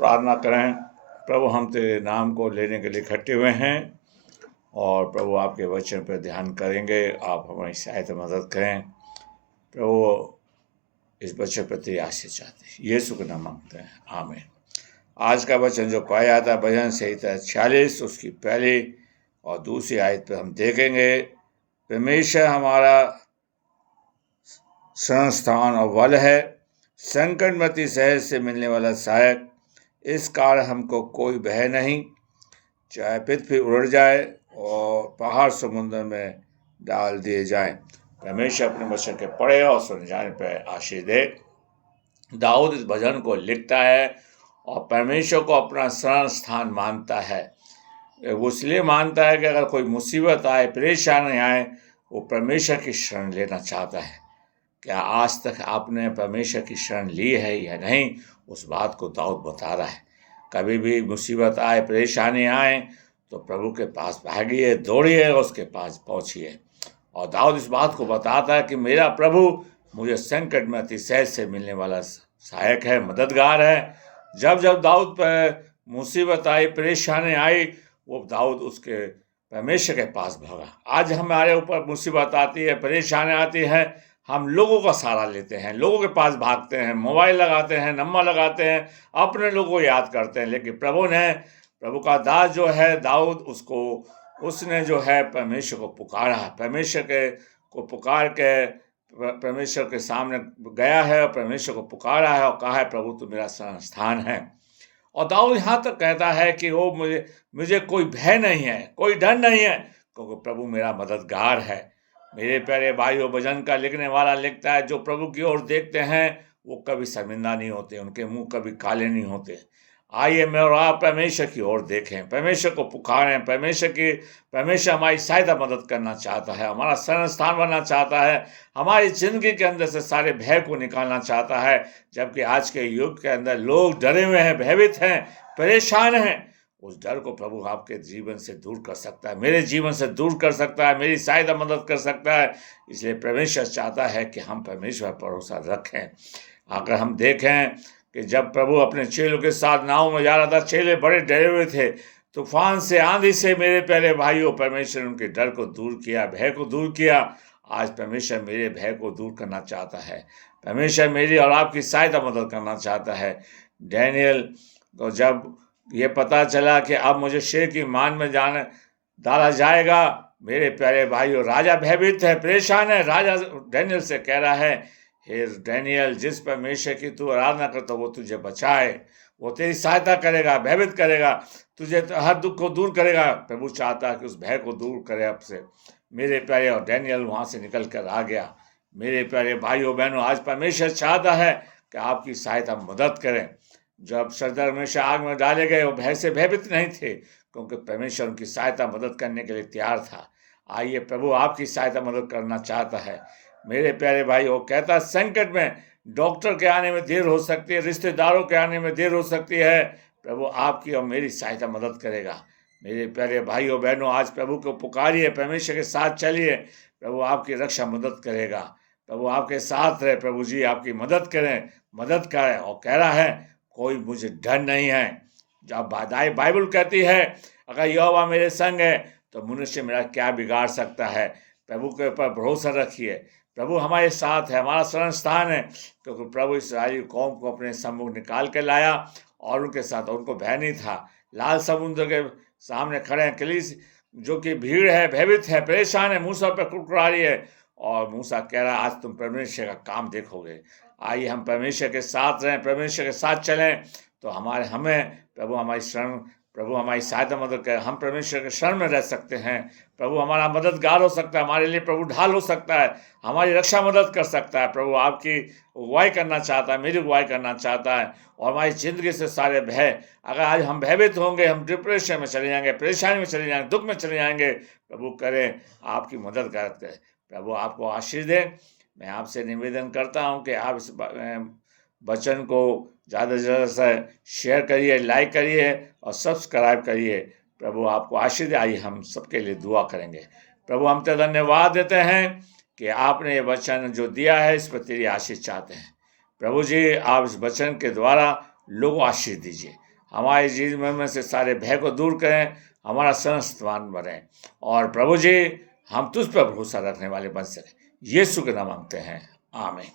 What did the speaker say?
प्रार्थना करें। प्रभु, हम तेरे नाम को लेने के लिए इकट्ठे हुए हैं और प्रभु आपके वचन पर ध्यान करेंगे। आप हमारी सहायता मदद करें। प्रभु, इस वचन पर तेरी आशीष चाहते हैं, यीशु के नाम मांगते हैं, आमीन। आज का वचन जो पाया जाता है भजन संहिता 46 उसकी पहली और दूसरी आयत पर हम देखेंगे, परमेश्वर हमारा शरण स्थान और बल है, संकटमती शहर से मिलने वाला सहायक। इस कारण हमको कोई भय नहीं, चाहे पृथ्वी उड़ जाए और पहाड़ समुद्र में डाल दिए जाएं। परमेश्वर अपने वचन के पढ़े और सुन जाने पर आशीष दे। दाऊद इस भजन को लिखता है और परमेश्वर को अपना शरण स्थान मानता है। वो इसलिए मानता है कि अगर कोई मुसीबत आए, परेशानी आए, वो परमेश्वर की शरण लेना चाहता है। क्या आज तक आपने परमेश्वर की शरण ली है या नहीं, उस बात को दाऊद बता रहा है। कभी भी मुसीबत आए, परेशानी आए तो प्रभु के पास भागिए, दौड़िए और उसके पास पहुंचिए। और दाऊद इस बात को बताता है कि मेरा प्रभु मुझे संकट में अतिशय से मिलने वाला सहायक है, मददगार है। जब जब दाऊद पर मुसीबत आई, परेशानी आई, वो दाऊद उसके परमेश्वर के पास भागा। आज हमारे ऊपर मुसीबत आती है, परेशानी आती है, हम लोगों का सहारा लेते हैं, लोगों के पास भागते हैं, मोबाइल लगाते हैं, नंबर लगाते हैं, अपने लोगों को याद करते हैं। लेकिन प्रभु का दास जो है दाऊद, उसने जो है परमेश्वर को पुकारा, परमेश्वर को पुकार के परमेश्वर के सामने गया है और परमेश्वर को पुकारा है और कहा है, प्रभु तू मेरा शरण स्थान है। और दाऊद यहाँ तक कहता है कि वो मुझे कोई भय नहीं है, कोई डर नहीं है, क्योंकि प्रभु मेरा मददगार है। मेरे प्यारे भाइयों, भजन का लिखने वाला लिखता है, जो प्रभु की ओर देखते हैं वो कभी शर्मिंदा नहीं होते, उनके मुंह कभी काले नहीं होते। आइए मैं और आप परमेश्वर की ओर देखें, परमेश्वर को पुकारें। परमेश्वर हमारी सहायता मदद करना चाहता है, हमारा शरण स्थान बनना चाहता है, हमारी जिंदगी के अंदर से सारे भय को निकालना चाहता है। जबकि आज के युग के अंदर लोग डरे हुए हैं, भयभीत हैं, परेशान हैं। उस डर को प्रभु आपके जीवन से दूर कर सकता है, मेरे जीवन से दूर कर सकता है, मेरी सहायता मदद कर सकता है। इसलिए परमेश्वर चाहता है कि हम परमेश्वर पर भरोसा रखें। अगर हम देखें कि जब प्रभु अपने चेलों के साथ नाव में जा रहा था, चेले बड़े डरे हुए थे, तूफान से, आंधी से। मेरे प्यारे भाइयों, परमेश्वर उनके डर को दूर किया, भय को दूर किया। आज परमेश्वर मेरे भय को दूर करना चाहता है, परमेश्वर मेरी और आपकी सहायता मदद करना चाहता है। डैनियल को जब ये पता चला कि अब मुझे शेर की मान में डाला जाएगा, मेरे प्यारे भाइयों, राजा भयभीत है, परेशान है। राजा डैनियल से कह रहा है, हे डैनियल, जिस परमेश्वर की तू आराधना करता वो तुझे बचाए, वो तेरी सहायता करेगा, भयभीत करेगा, तुझे हर दुख को दूर करेगा। प्रभु चाहता है कि उस भय को दूर करे आपसे। मेरे प्यारे, और डैनियल वहाँ से निकल कर आ गया। मेरे प्यारे भाइयों बहनों, आज परमेश्वर चाहता है कि आपकी सहायता मदद करें। जब सरदार हमेशा आग में डाले गए, वो भय से भयभीत नहीं थे, क्योंकि परमेश्वर उनकी सहायता मदद करने के लिए तैयार था। आइए, प्रभु आपकी सहायता मदद करना चाहता है। मेरे प्यारे भाई, वो कहता है, संकट में डॉक्टर के आने में देर हो सकती है, रिश्तेदारों के आने में देर हो सकती है, प्रभु आपकी और मेरी सहायता मदद करेगा। मेरे प्यारे भाइयों बहनों, आज प्रभु को पुकारिए, परमेश्वर के साथ चलिए, प्रभु आपकी रक्षा मदद करेगा। प्रभु आपके साथ रहे, प्रभु जी आपकी मदद करें। और कह रहा है, कोई मुझे डर नहीं है। जब बाइबल कहती है, अगर यहोवा मेरे संग है तो मनुष्य मेरा क्या बिगाड़ सकता है। प्रभु के ऊपर भरोसा रखिए, प्रभु हमारे साथ है, हमारा शरण स्थान है। क्योंकि प्रभु इस्राएली कौम को अपने सम्मुख निकाल के लाया और उनके साथ उनको भय नहीं था। लाल समुद्र के सामने खड़े हैं, कलीस जो कि भीड़ है, भयभीत है, परेशान है, मूसा पर कुटकुटा रही है, और मूसा कह रहा है, आज तुम परमेश्वर का काम देखोगे। आइए हम परमेश्वर के साथ रहें, परमेश्वर के साथ चलें, तो हमें प्रभु हमारी सहायता मदद करें। हम परमेश्वर के शरण में रह सकते हैं। प्रभु हमारा मददगार हो सकता है, हमारे लिए प्रभु ढाल हो सकता है, हमारी रक्षा मदद कर सकता है। प्रभु आपकी अगुवाई करना चाहता है, मेरी अगुवाई करना चाहता है, और हमारी जिंदगी से सारे भय, अगर आज हम भयभीत होंगे, हम डिप्रेशन में चले जाएंगे, परेशानी में चले जाएंगे, दुख में चले जाएंगे, प्रभु करें आपकी मदद करते हैं। प्रभु आपको आशीष दें। मैं आपसे निवेदन करता हूं कि आप इस वचन को ज़्यादा से ज़्यादा शेयर करिए, लाइक करिए और सब्सक्राइब करिए। प्रभु आपको आशीष दे। आइए हम सबके लिए दुआ करेंगे। प्रभु हम तो धन्यवाद देते हैं कि आपने ये वचन जो दिया है, इस पर तेरी आशीष चाहते हैं। प्रभु जी, आप इस वचन के द्वारा लोगों को आशीष दीजिए। हमारे जीवन में से सारे भय को दूर करें, हमारा संस्थान बने। और प्रभु जी, हम तुझ पर भरोसा रखने वाले बन सकें। यीशु के नाम मांगते हैं, आमीन।